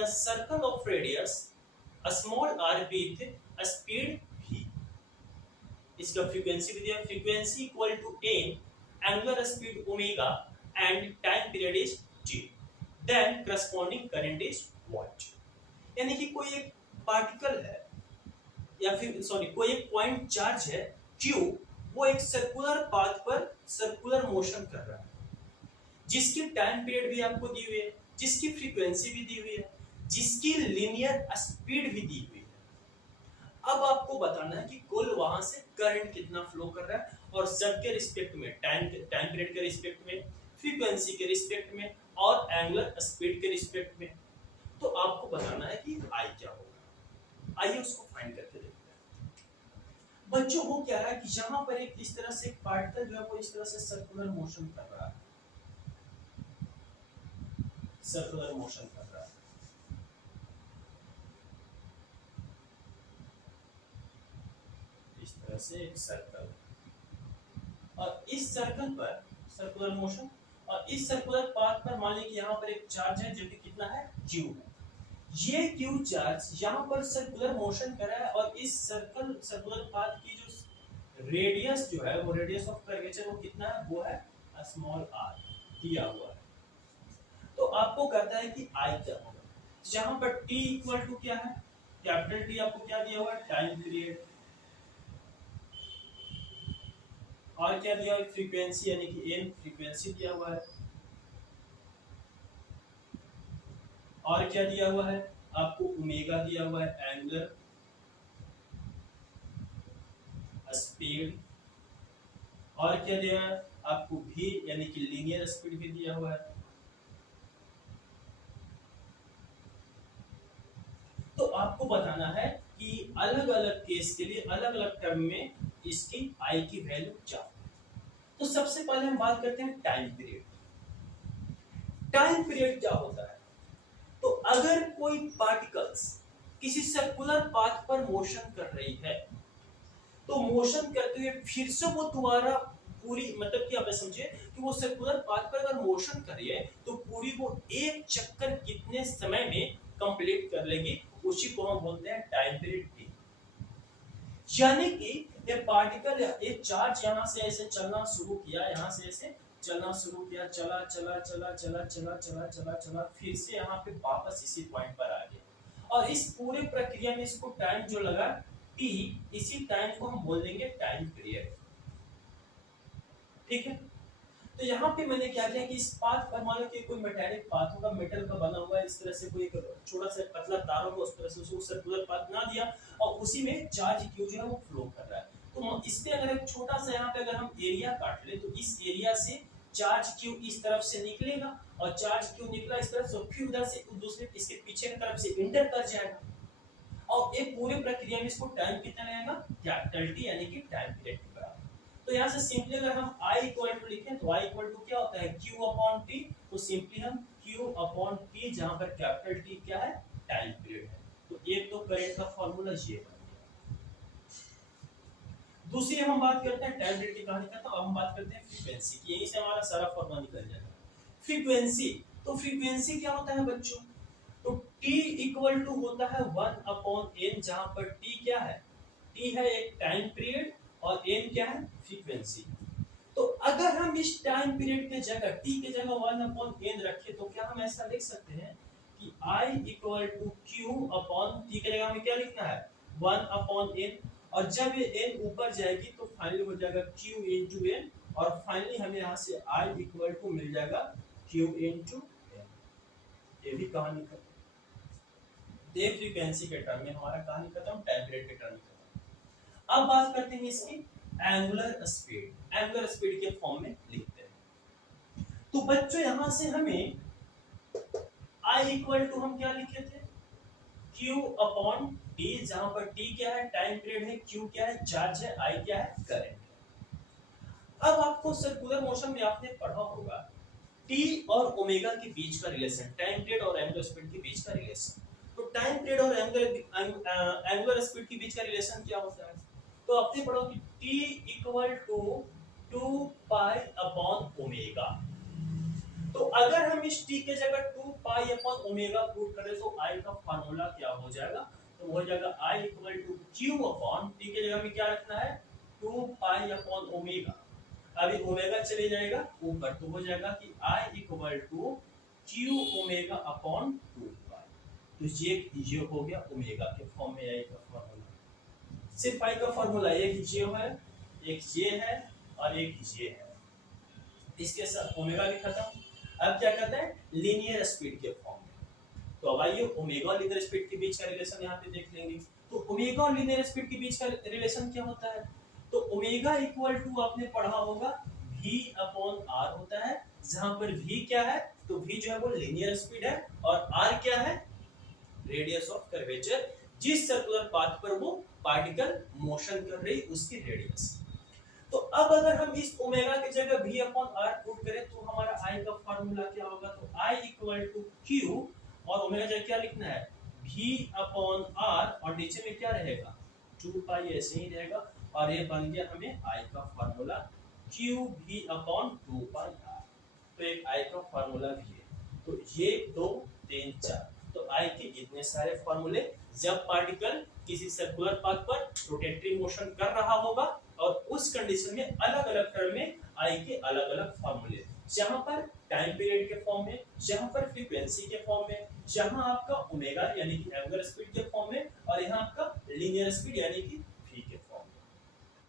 a circle of radius a small r with a speed v. इसका frequency भी दिया, frequency equal to n, angular speed omega and time period is t, then corresponding current is what. यानी कि कोई एक particle है या फिर सॉरी कोई एक पॉइंट चार्ज है q, वो एक सर्कुलर पाथ पर सर्कुलर मोशन कर रहा है, जिसकी टाइम पीरियड भी आपको दी हुई है, जिसकी फ्रीक्वेंसी भी दी हुई है, जिसकी लीनियर स्पीड भी दी हुई है। अब आपको बताना है कि कुल वहां से करंट कितना फ्लो कर रहा है और सबके रिस्पेक्ट में, टाइम पीरियड के रिस्पेक्ट में, फ्रीक्वेंसी के रिस्पेक्ट में और एंगुलर स्पीड के रिस्पेक्ट में। तो आपको बताना है कि आई क्या होगा। आइए उसको फाइंड करके देखते हैं। बच्चों को क्या है कि यहां पर एक इस तरह से एक पार्टिकल जो है वो इस तरह से सर्कुलर मोशन कर रहा है, सर्कुलर मोशन कर रहा है। इस तरह से एक सर्कल, और इस सर्कल पर सर्कुलर मोशन, और इस सर्कुलर पाथ पर मान लीजिए यहाँ पर एक चार्ज है जो कि कितना है Q है। ये Q चार्ज यहाँ पर सर्कुलर मोशन कर रहा है और इस सर्कुलर पाथ की जो रेडियस जो है वो रेडियस ऑफ कर्वेचर वो कितना है, वो है स्मॉल r दिया हुआ है। तो आपको कहता है कि I क्या होगा। यहाँ पर t इक्वल टू क्या है, कैपिटल T आपको क्या दिया हुआ है, टाइम पीरियड, और क्या दिया हुआ है, फ्रीक्वेंसी यानी कि n फ्रीक्वेंसी दिया हुआ है, और क्या दिया हुआ है आपको, ओमेगा दिया हुआ है, एंगुलर स्पीड, और क्या दिया है आपको v यानी कि लीनियर स्पीड भी दिया हुआ है। तो आपको बताना है कि अलग अलग केस के लिए अलग अलग टर्म में इसकी आई की वैल्यू क्या है। तो सबसे पहले हम बात करते हैं टाइम पीरियड। टाइम पीरियड क्या होता है, तो अगर कोई पार्टिकल्स किसी सर्कुलर पाथ पर मोशन कर रही है, तो मोशन करते हुए फिर से वो दोबारा पूरी, मतलब कि आप समझिए कि वो सर्कुलर पाथ पर अगर मोशन कर रही है तो पूरी वो एक चक्कर कितने समय में कंप्लीट कर लेगी, उसी को हम बोलते हैं टाइम पीरियड टी। यानी कि ये पार्टिकल, ये चार्ज यहाँ से ऐसे चलना शुरू किया, यहाँ से ऐसे चलना शुरू किया, चला चला चला चला चला चला चला चला, फिर से यहाँ पे वापस इसी पॉइंट पर आ गया, और इस पूरे प्रक्रिया में इसको टाइम जो लगा टी, इसी टाइम को हम बोल देंगे टाइम पीरियड। ठीक है, तो यहाँ पे मैंने क्या किया कि इस पाथ पर मान लो कि कोई मेटालिक पाथ होगा, मेटल का बना हुआ है, इस तरह से कोई छोटा सा पतला तार होगा, उस तरह से उसको सर्कुलर पाथ ना दिया और उसी में चार्ज क्यू जो है वो फ्लो कर रहा है। तो इससे अगर एक छोटा सा यहाँ पे अगर हम एरिया काट ले, तो इस एरिया से चार्ज क्यू इस तरफ से निकलेगा, और चार्ज क्यू निकला इस तरफ से, फिर उधर से दूसरे इसके पीछे की तरफ से इंटर कर जाएगा, और एक पूरी प्रक्रिया में इसको टाइम कितना लगेगा, कैपिटल टी यानी कि टाइम पीरियड के बराबर। तो यहाँ से सिंपली अगर हम I इक्वल टू लिखें तो I इक्वल टू क्या होता है, Q अपॉन T, तो सिंपली हम Q अपॉन T, जहां पर कैपिटल T क्या है, टाइम पीरियड है। तो एक तो करंट का फार्मूला ये बन गया। दूसरी हम बात करते हैं टाइम पीरियड की कहानी का, तो अब हम बात करते हैं फ्रीक्वेंसी की, यहीं से हमारा सारा फार्मूला निकल जाएगा। फ्रीक्वेंसी, तो फ्रीक्वेंसी क्या होता है बच्चों, तो T इक्वल टू होता है 1 अपॉन n, जहां पर T क्या है, T है एक टाइम पीरियड और n क्या है, फ्रीक्वेंसी। तो अगर हम इस टाइम पीरियड के जगह t के जगह 1 अपॉन n रखें, तो क्या हम ऐसा लिख सकते हैं कि I equal to Q upon T के जगह हमें क्या लिखना है, 1 अपॉन n, और जब ये n ऊपर जाएगी तो फाइनली हो जाएगा Q इंटू n, और फाइनली हमें यहाँ से I इक्वल टू मिल जाएगा Q इंटू n। ये भी कहानी खत्म। ये फ्रीक्वेंसी के टर्म में हमारा कहानी खत्म, टाइम पीरियड के टर्म में खत्म। अब बात करते हैं इसकी एंगुलर स्पीड, एंगुलर स्पीड के फॉर्म में लिखते हैं। तो बच्चों यहां से हमें I इक्वल टू हम क्या लिखे थे, Q अपॉन T, जहां पर T क्या है, टाइम पीरियड है, Q क्या है, चार्ज है, I क्या है, करंट है। अब आपको सर्कुलर मोशन में आपने पढ़ा होगा T और ओमेगा के बीच का रिलेशन, टाइम पीरियड और एंगुलर स्पीड के बीच का रिलेशन। तो टाइम पीरियड और एंगुलर स्पीड के बीच का रिलेशन क्या होता है, तो आपने पढ़ा कि T equal to 2 pi upon omega. तो अगर हम इस t के जगह 2 पाई अपॉन ओमेगा पुट करें तो I का फार्मूला क्या हो जाएगा, तो हो जाएगा I equal to Q upon t के जगह में क्या रखना है 2 पाई अपॉन ओमेगा, अभी ओमेगा चले जाएगा ऊपर तो हो जाएगा कि I equal to Q omega upon 2 pi, तो ये हो गया ओमेगा के फॉर्म में I का फार्मूला। सिर्फ I का फार्मूला एक ये है, एक ये है और एक ये है, इसके साथ ओमेगा भी खत्म। अब क्या करते हैं लीनियर स्पीड के फॉर्म में, तो अब आइए ओमेगा और लीनियर स्पीड के बीच का रिलेशन यहाँ पे देख लेंगे। तो ओमेगा और लीनियर स्पीड के बीच का रिलेशन क्या होता है, तो ओमेगा इक्वल टू आपने पढ़ा होगा v अपॉन r होता है, जहां पर v क्या है तो v जो है वो लीनियर स्पीड है और r क्या है रेडियस ऑफ कर्वेचर, जिस सर्कुलर पाथ पर वो पार्टिकल मोशन कर रही उसकी रेडियस। तो अब अगर हम इस ओमेगा की जगह v अपॉन r पुट करें तो हमारा I का फार्मूला क्या होगा, तो I इक्वल टू Q और ओमेगा जगह क्या लिखना है v अपॉन r और नीचे में क्या रहेगा 2 पाई ऐसे ही रहेगा और ये बन गया हमें I का फार्मूला Q v अपॉन 2 पाई r, तो एक I का फार्मूला भी है। तो ये 2 3 4, तो I के इतने सारे फार्मूले जब पार्टिकल किसी सर्कुलर पाथ पर रोटेटरी मोशन कर रहा होगा और उस कंडीशन में अलग अलग टर्म में I के अलग अलग फार्मूले, जहां पर टाइम पीरियड के फॉर्म में, जहां पर फ्रीक्वेंसी के फॉर्म में, जहां आपका ओमेगा यानी कि एंगुलर स्पीड के फॉर्म में और यहां आपका लीनियर स्पीड यानी कि